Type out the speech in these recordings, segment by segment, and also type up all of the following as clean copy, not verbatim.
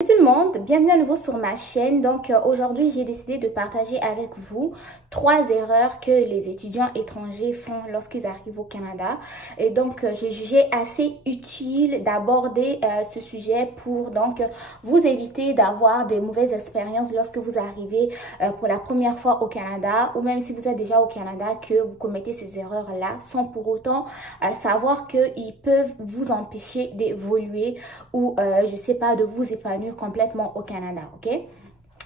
Tout le monde, bienvenue à nouveau sur ma chaîne. Donc aujourd'hui j'ai décidé de partager avec vous 3 erreurs que les étudiants étrangers font lorsqu'ils arrivent au Canada. Et donc j'ai jugé assez utile d'aborder ce sujet pour donc vous éviter d'avoir des mauvaises expériences lorsque vous arrivez pour la première fois au Canada, ou même si vous êtes déjà au Canada, que vous commettez ces erreurs là sans pour autant savoir qu'ils peuvent vous empêcher d'évoluer ou je sais pas, de vous épanouir complètement au Canada, ok?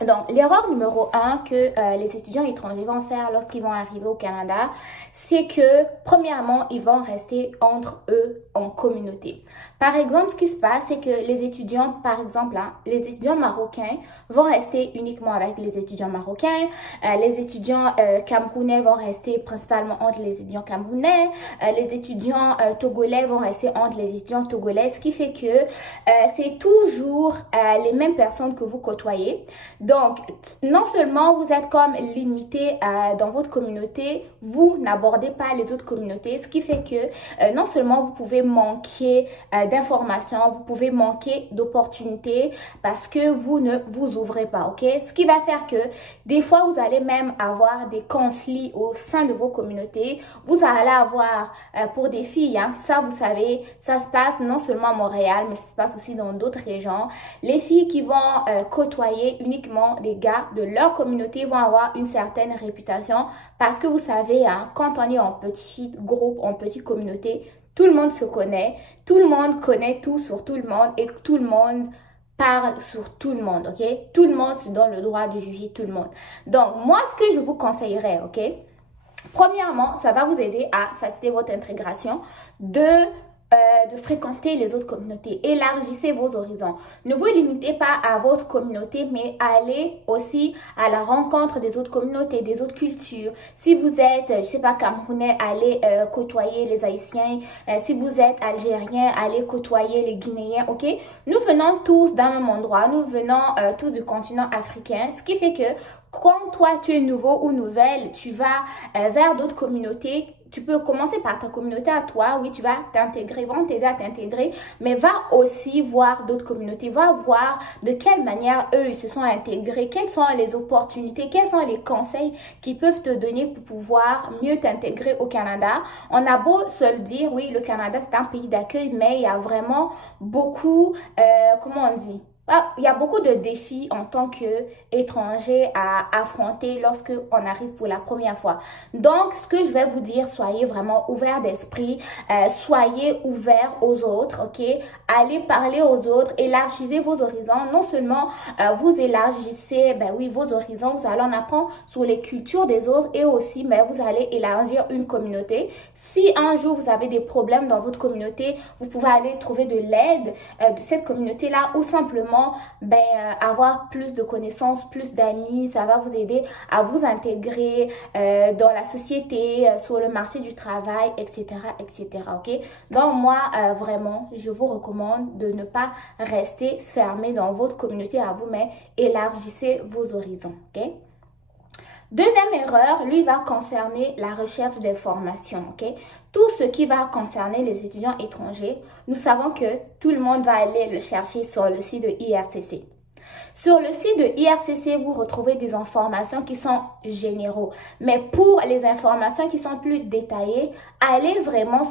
Donc, l'erreur numéro 1 que les étudiants étrangers vont faire lorsqu'ils vont arriver au Canada, c'est que, premièrement, ils vont rester entre eux en communauté. Par exemple, ce qui se passe, c'est que les étudiants, par exemple, les étudiants marocains vont rester uniquement avec les étudiants marocains. Les étudiants camerounais vont rester principalement entre les étudiants camerounais. Les étudiants togolais vont rester entre les étudiants togolais, ce qui fait que c'est toujours les mêmes personnes que vous côtoyez. Donc, non seulement vous êtes comme limité dans votre communauté, vous n'abordez pas les autres communautés, ce qui fait que non seulement vous pouvez manquer d'informations, vous pouvez manquer d'opportunités parce que vous ne vous ouvrez pas, ok? Ce qui va faire que des fois, vous allez même avoir des conflits au sein de vos communautés. Vous allez avoir, pour des filles, hein, ça vous savez, ça se passe non seulement à Montréal, mais ça se passe aussi dans d'autres régions. Les filles qui vont côtoyer uniquement des gars de leur communauté vont avoir une certaine réputation parce que vous savez, hein, quand on est en petit groupe, en petite communauté, tout le monde se connaît, tout le monde connaît tout sur tout le monde et tout le monde parle sur tout le monde, ok? Tout le monde se donne le droit de juger tout le monde. Donc, moi, ce que je vous conseillerais, ok? Premièrement, ça va vous aider à faciliter votre intégration de fréquenter les autres communautés. Élargissez vos horizons. Ne vous limitez pas à votre communauté, mais allez aussi à la rencontre des autres communautés, des autres cultures. Si vous êtes, je sais pas, camerounais, allez côtoyer les Haïtiens. Si vous êtes algérien, allez côtoyer les Guinéens, ok? Nous venons tous d'un même endroit. Nous venons tous du continent africain, ce qui fait que quand toi, tu es nouveau ou nouvelle, tu vas vers d'autres communautés. Tu peux commencer par ta communauté à toi, oui, tu vas t'intégrer, vont t'aider à t'intégrer, mais va aussi voir d'autres communautés, va voir de quelle manière eux, ils se sont intégrés, quelles sont les opportunités, quels sont les conseils qu'ils peuvent te donner pour pouvoir mieux t'intégrer au Canada. On a beau se le dire, oui, le Canada, c'est un pays d'accueil, mais il y a vraiment beaucoup, comment on dit? Il y a beaucoup de défis en tant qu'étranger à affronter lorsque on arrive pour la première fois. Donc, ce que je vais vous dire, soyez vraiment ouverts d'esprit, soyez ouverts aux autres, ok? Allez parler aux autres, élargissez vos horizons. Non seulement vous élargissez, ben oui, vos horizons, vous allez en apprendre sur les cultures des autres et aussi, mais vous allez élargir une communauté. Si un jour vous avez des problèmes dans votre communauté, vous pouvez aller trouver de l'aide de cette communauté-là ou simplement avoir plus de connaissances, plus d'amis, ça va vous aider à vous intégrer dans la société, sur le marché du travail, etc., etc., ok? Donc moi, vraiment, je vous recommande de ne pas rester fermé dans votre communauté à vous, mais élargissez vos horizons, ok? Deuxième erreur, lui, va concerner la recherche d'informations, ok? Tout ce qui va concerner les étudiants étrangers, nous savons que tout le monde va aller le chercher sur le site de IRCC. Sur le site de IRCC, vous retrouvez des informations qui sont généraux. Mais pour les informations qui sont plus détaillées, allez vraiment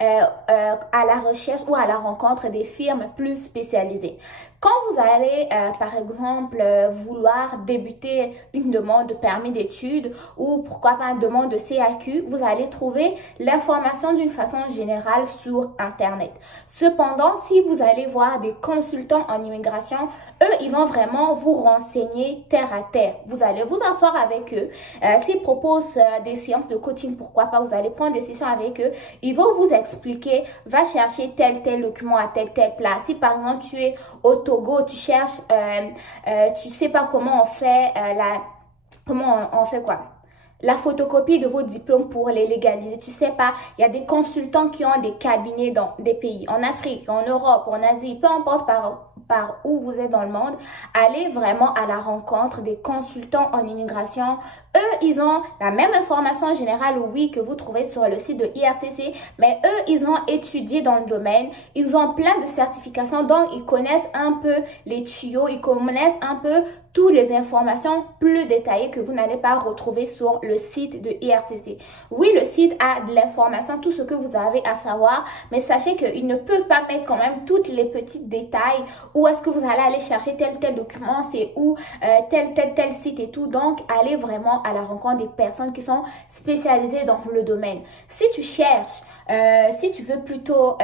à la recherche ou à la rencontre des firmes plus spécialisées. Quand vous allez, par exemple, vouloir débuter une demande de permis d'études ou pourquoi pas une demande de CAQ, vous allez trouver l'information d'une façon générale sur Internet. Cependant, si vous allez voir des consultants en immigration, eux, ils vont vraiment vous renseigner terre à terre. Vous allez vous asseoir avec eux. S'ils proposent des séances de coaching, pourquoi pas, vous allez prendre des sessions avec eux. Ils vont vous expliquer, va chercher tel document à telle place. Si par exemple, tu es au Togo, tu cherches, tu sais pas comment on fait la photocopie de vos diplômes pour les légaliser. Tu sais pas, il y a des consultants qui ont des cabinets dans des pays, en Afrique, en Europe, en Asie, peu importe par où vous êtes dans le monde. Allez vraiment à la rencontre des consultants en immigration. Eux, ils ont la même information générale, oui, que vous trouvez sur le site de IRCC, mais eux, ils ont étudié dans le domaine, ils ont plein de certifications, donc ils connaissent un peu les tuyaux, ils connaissent un peu toutes les informations plus détaillées que vous n'allez pas retrouver sur le site de IRCC. Oui, le site a de l'information, tout ce que vous avez à savoir, mais sachez qu'ils ne peuvent pas mettre quand même toutes les petits détails. Où est-ce que vous allez aller chercher tel document, c'est où, tel site et tout. Donc, allez vraiment à la rencontre des personnes qui sont spécialisées dans le domaine. Si tu cherches, si tu veux plutôt,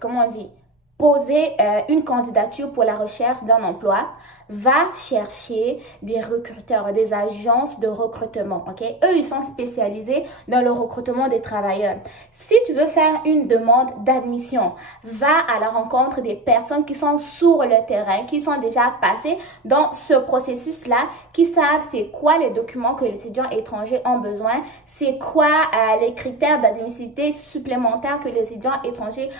comment on dit, poser une candidature pour la recherche d'un emploi, va chercher des recruteurs, des agences de recrutement, ok? Eux, ils sont spécialisés dans le recrutement des travailleurs. Si tu veux faire une demande d'admission, va à la rencontre des personnes qui sont sur le terrain, qui sont déjà passées dans ce processus-là, qui savent c'est quoi les documents que les étudiants étrangers ont besoin, c'est quoi les critères d'admissibilité supplémentaires que les étudiants étrangers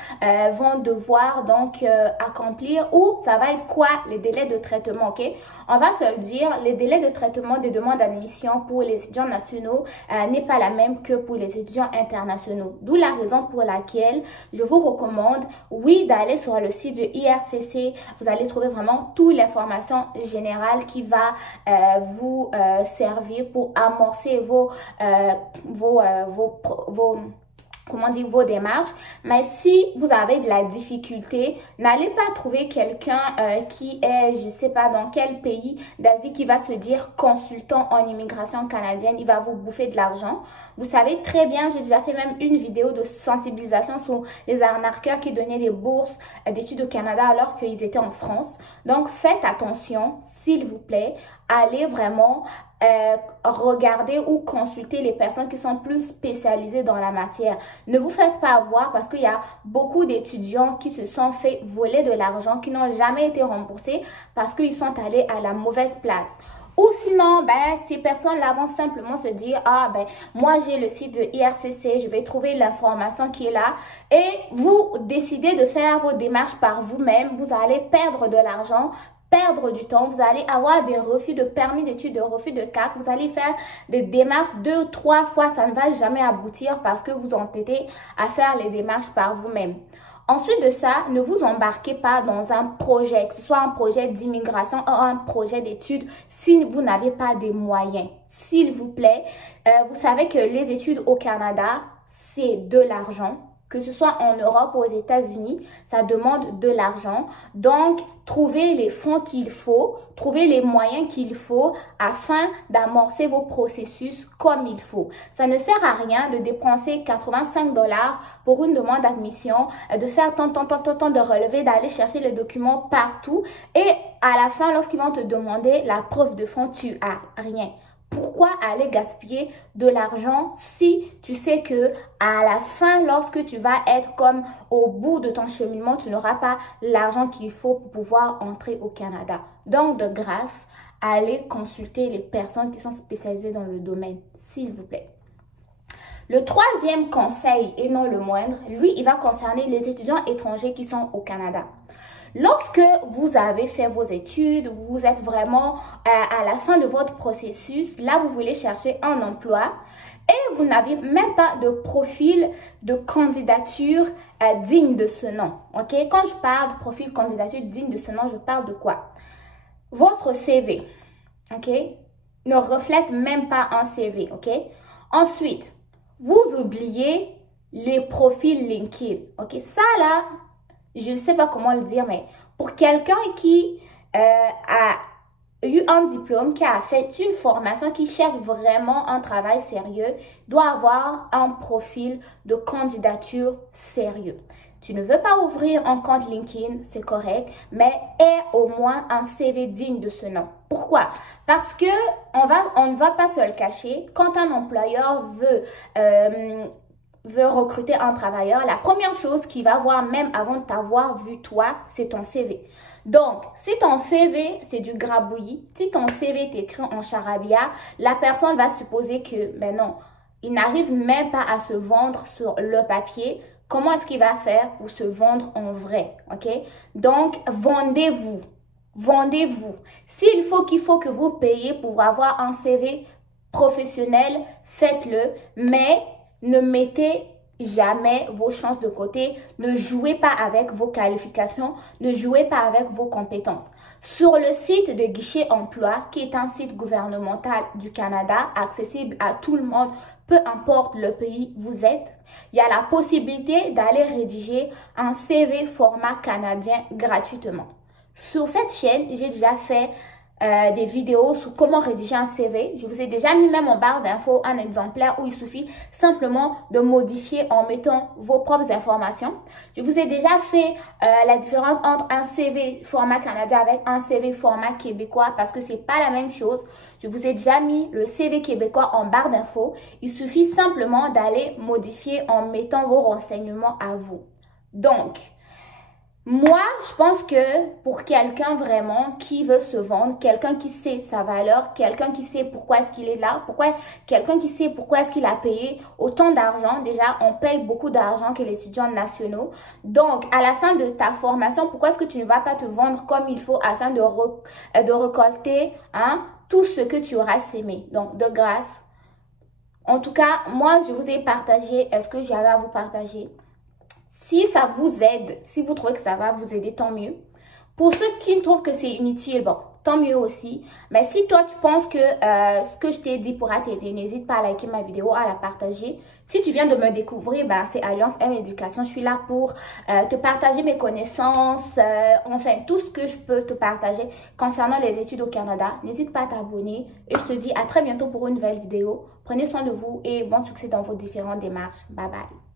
vont devoir donc accomplir, ou ça va être quoi les délais de traitement. Okay? On va se le dire, les délais de traitement des demandes d'admission pour les étudiants nationaux n'est pas la même que pour les étudiants internationaux. D'où la raison pour laquelle je vous recommande, oui, d'aller sur le site de IRCC. Vous allez trouver vraiment toute l'information générale qui va vous servir pour amorcer vos vos démarches. Mais si vous avez de la difficulté, n'allez pas trouver quelqu'un qui est, je sais pas dans quel pays d'Asie, qui va se dire consultant en immigration canadienne, il va vous bouffer de l'argent. Vous savez très bien, j'ai déjà fait même une vidéo de sensibilisation sur les arnaqueurs qui donnaient des bourses d'études au Canada alors qu'ils étaient en France. Donc faites attention, s'il vous plaît, allez vraiment regarder ou consulter les personnes qui sont plus spécialisées dans la matière. Ne vous faites pas avoir parce qu'il y a beaucoup d'étudiants qui se sont fait voler de l'argent, qui n'ont jamais été remboursés parce qu'ils sont allés à la mauvaise place. Ou sinon, ces personnes-là vont simplement se dire, ah, moi, j'ai le site de IRCC, je vais trouver l'information qui est là. Et vous décidez de faire vos démarches par vous-même. Vous allez perdre de l'argent, perdre du temps, vous allez avoir des refus de permis d'études, de refus de carte, vous allez faire des démarches 2 ou 3 fois, ça ne va jamais aboutir parce que vous entêtez à faire les démarches par vous-même. Ensuite de ça, ne vous embarquez pas dans un projet, que ce soit un projet d'immigration ou un projet d'études, si vous n'avez pas des moyens. S'il vous plaît, vous savez que les études au Canada, c'est de l'argent. Que ce soit en Europe ou aux États-Unis, ça demande de l'argent. Donc, trouvez les fonds qu'il faut, trouvez les moyens qu'il faut afin d'amorcer vos processus comme il faut. Ça ne sert à rien de dépenser 85 $ pour une demande d'admission, de faire tant de relevés, d'aller chercher les documents partout. Et à la fin, lorsqu'ils vont te demander la preuve de fonds, tu as rien. Pourquoi aller gaspiller de l'argent si tu sais que à la fin, lorsque tu vas être comme au bout de ton cheminement, tu n'auras pas l'argent qu'il faut pour pouvoir entrer au Canada? Donc, de grâce, allez consulter les personnes qui sont spécialisées dans le domaine, s'il vous plaît. Le troisième conseil, et non le moindre, lui, il va concerner les étudiants étrangers qui sont au Canada. Lorsque vous avez fait vos études, vous êtes vraiment à la fin de votre processus, là vous voulez chercher un emploi et vous n'avez même pas de profil de candidature digne de ce nom. Ok? Quand je parle de profil candidature digne de ce nom, je parle de quoi? Votre CV, ok, ne reflète même pas un CV, ok? Ensuite, vous oubliez les profils LinkedIn, ok? Ça là, je ne sais pas comment le dire, mais pour quelqu'un qui a eu un diplôme, qui a fait une formation, qui cherche vraiment un travail sérieux, doit avoir un profil de candidature sérieux. Tu ne veux pas ouvrir un compte LinkedIn, c'est correct, mais aie au moins un CV digne de ce nom. Pourquoi? Parce que on ne va pas se le cacher. Quand un employeur veut recruter un travailleur, la première chose qu'il va voir même avant de t'avoir vu toi, c'est ton CV. Donc, si ton CV, c'est du grabouillis, si ton CV est écrit en charabia, la personne va supposer que, ben non, il n'arrive même pas à se vendre sur le papier. Comment est-ce qu'il va faire pour se vendre en vrai, ok? Donc, vendez-vous. Vendez-vous. S'il faut que vous payiez pour avoir un CV, professionnel, faites-le, mais ne mettez jamais vos chances de côté. Ne jouez pas avec vos qualifications, ne jouez pas avec vos compétences. Sur le site de Guichet Emploi, qui est un site gouvernemental du Canada, accessible à tout le monde, peu importe le pays où vous êtes, il y a la possibilité d'aller rédiger un CV format canadien gratuitement. Sur cette chaîne, j'ai déjà fait des vidéos sur comment rédiger un CV. Je vous ai déjà mis même en barre d'infos un exemplaire où il suffit simplement de modifier en mettant vos propres informations. Je vous ai déjà fait la différence entre un CV format canadien avec un CV format québécois parce que c'est pas la même chose. Je vous ai déjà mis le CV québécois en barre d'infos. Il suffit simplement d'aller modifier en mettant vos renseignements à vous. Donc, moi, je pense que pour quelqu'un vraiment qui veut se vendre, quelqu'un qui sait sa valeur, quelqu'un qui sait pourquoi est-ce qu'il est là, quelqu'un qui sait pourquoi est-ce qu'il a payé autant d'argent, déjà on paye beaucoup d'argent que les étudiants nationaux. Donc, à la fin de ta formation, pourquoi est-ce que tu ne vas pas te vendre comme il faut afin de récolter tout ce que tu auras sémé? Donc, de grâce. En tout cas, moi, je vous ai partagé ce que j'avais à vous partager. Si ça vous aide, si vous trouvez que ça va vous aider, tant mieux. Pour ceux qui trouvent que c'est inutile, bon, tant mieux aussi. Mais si toi, tu penses que ce que je t'ai dit pourra t'aider, n'hésite pas à liker ma vidéo, à la partager. Si tu viens de me découvrir, ben, c'est Alliance M Éducation. Je suis là pour te partager mes connaissances, enfin, tout ce que je peux te partager concernant les études au Canada. N'hésite pas à t'abonner et je te dis à très bientôt pour une nouvelle vidéo. Prenez soin de vous et bon succès dans vos différentes démarches. Bye bye.